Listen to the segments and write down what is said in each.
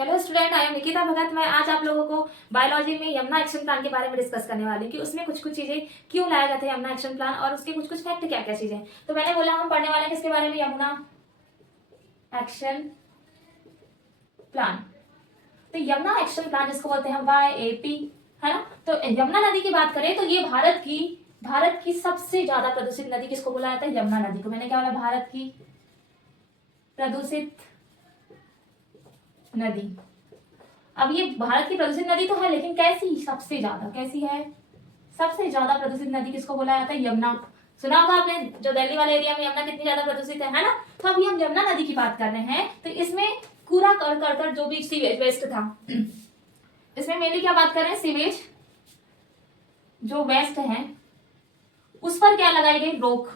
Hello student, I am Nikita Bhagat. मैं आज आप लोगों को बायोलॉजी में यमुना एक्शन प्लान के बारे में डिस्कस करने वाली हूँ कि उसमें कुछ कुछ चीजें क्यों लाया गया था यमुना एक्शन प्लान और उसके कुछ कुछ फैक्ट क्या क्या चीजें। तो मैंने बोला हम पढ़ने वाले हैं किसके बारे में, यमुना एक्शन प्लान। तो यमुना एक्शन प्लान जिसको बोलते हैं YAP, है ना। तो यमुना नदी की बात करें तो ये भारत की सबसे ज्यादा प्रदूषित नदी किसको बोला जाता है, यमुना नदी को। मैंने क्या बोला, भारत की प्रदूषित नदी। अब ये भारत की प्रदूषित नदी तो है, लेकिन कैसी, सबसे ज्यादा कैसी है, सबसे ज्यादा प्रदूषित नदी किसको बोला जाता है, यमुना। सुना होगा आपने, जो दिल्ली वाले एरिया में यमुना कितनी ज्यादा प्रदूषित है ना। तो अभी हम यमुना नदी की बात कर रहे हैं। तो इसमें कूड़ा करकट जो भी सीवेज वेस्ट था, इसमें मेनली क्या बात कर रहे हैं, सीवेज जो वेस्ट है उस पर क्या लगाई गई, रोक।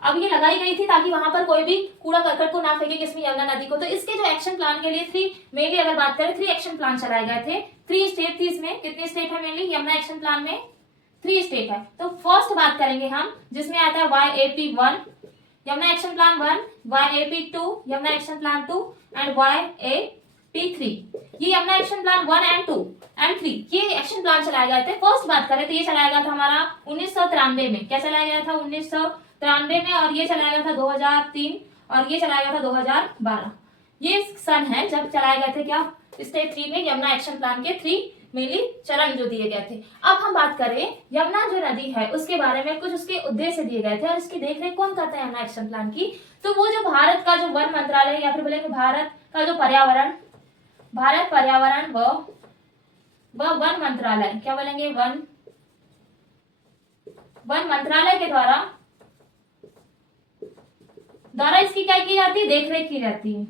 अब ये लगाई गई थी ताकि वहां पर कोई भी कूड़ा करकट को ना फेंके किसमें, यमुना नदी को। तो इसके जो एक्शन प्लान के लिए मेनली अगर बात करें 3 एक्शन प्लान चलाए गए थे। 3 स्टेप थी इसमें। कितने स्टेप है मेनली यमुना एक्शन प्लान में, 3 स्टेप है। तो फर्स्ट बात करेंगे हम जिसमें आता है YAP1 Yamuna action plan 1, YAP2 Yamuna action plan 2 and YAP3। ये Yamuna action plan 1 and 2 and 3 ये एक्शन प्लान चलाए गए थे। फर्स्ट बात करें तो ये चलाया गया था हमारा 1993 में। क्या चलाया गया था, 1993 में। और ये चलाया गया था 2003 और ये चलाया गया था 2012। ये सन है जब चलाए गए थे क्या, स्टेप 3 में यमुना एक्शन प्लान के 3 मेनली चरण जो दिए गए थे। अब हम बात करें यमुना जो नदी है उसके बारे में, कुछ उसके उद्देश्य दिए गए थे और इसकी देखरेख कौन करता है यमुना एक्शन प्लान की। तो वो जो भारत का जो वन मंत्रालय या फिर बोलेंगे भारत का जो पर्यावरण व वन मंत्रालय, क्या बोलेंगे, वन मंत्रालय के द्वारा इसकी क्या की जाती है, देखरेख की जाती है।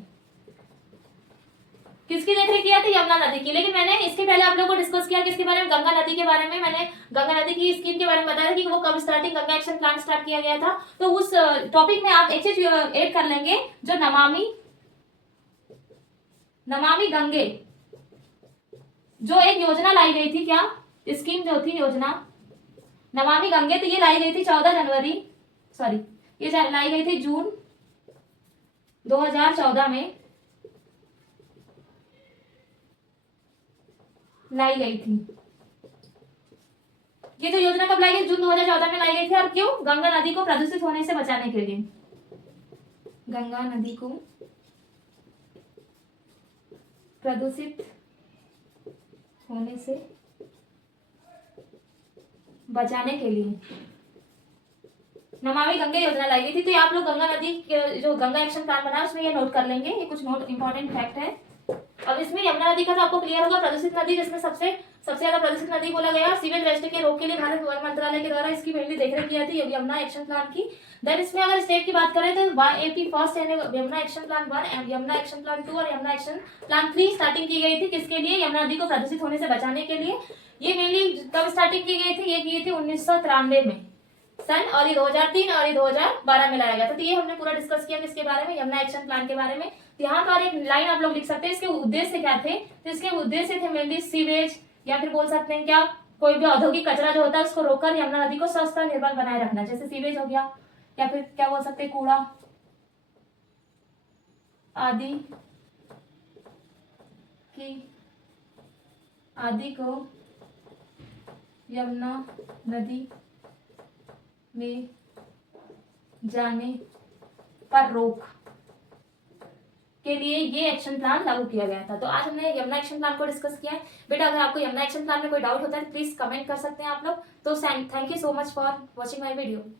किसकी देखरेख की जाती है, यमुना नदी की। लेकिन मैंने इसके पहले आप लोगों को डिस्कस किया किसके बारे में, गंगा नदी के बारे में। मैंने गंगा नदी की स्कीम के बारे में बताया कि वो कब starting Ganga action plan start किया गया था। तो उस टॉपिक में आप एक चीज ऐड कर लेंगे, जो नमामि गंगे जो एक योजना लाई गई थी, क्या स्कीम जो थी, योजना नमामि गंगे। तो ये लाई गई थी 14 जनवरी, सॉरी ये लाई गई थी जून 2014 में लाई गई थी। ये जो योजना कब लाई गई, जून 2014 में लाई गई थी। और क्यों, गंगा नदी को प्रदूषित होने से बचाने के लिए, गंगा नदी को प्रदूषित होने से बचाने के लिए नमामि गंगे योजना लाई गई थी। तो आप लोग गंगा नदी जो गंगा एक्शन प्लान बना उसमें ये नोट कर लेंगे, ये कुछ नोट इंपॉर्टेंट फैक्ट है। अब इसमें यमुना नदी का तो आपको क्लियर होगा, प्रदूषित नदी जिसमें सबसे ज्यादा प्रदूषित नदी बोला गया। सीवेज वेस्ट के रोक के लिए भारत वन मंत्रालय के द्वारा इसकी मेनली देखरेख की जाती है यमुना एक्शन प्लान की। देन इसमें अगर स्टेप की बात करें तो YAP first Yamuna action plan 1 and Yamuna action plan 2 और यमुना एक्शन प्लान 3 स्टार्टिंग की गई थी। किसके लिए, यमुना नदी को प्रदूषित होने से बचाने के लिए। ये मेनली कब स्टार्टिंग की गई थी, ये की थी 1993 में सन, और ये 2003 और ये 2012 में लाया गया था। तो ये हमने पूरा डिस्कस किया किसके बारे में, यमुना एक्शन प्लान के बारे में। यहाँ पर एक लाइन आप लोग लिख सकते हैं, इसके उद्देश्य क्या थे। तो इसके उद्देश्य थे मेनली सीवेज या फिर बोल सकते हैं क्या, कोई भी औद्योगिक कचरा जो होता है उसको रोककर यमुना नदी को स्वच्छ और निर्मल बनाए रखना, जैसे सीवेज हो गया या फिर क्या बोल सकते हैं कूड़ा आदि को यमुना नदी में जाने पर रोक के लिए ये एक्शन प्लान लागू किया गया था। तो आज हमने यमुना एक्शन प्लान को डिस्कस किया है। बेटा अगर आपको यमुना एक्शन प्लान में कोई डाउट होता है तो प्लीज कमेंट कर सकते हैं आप लोग। तो thank you so much for watching my video.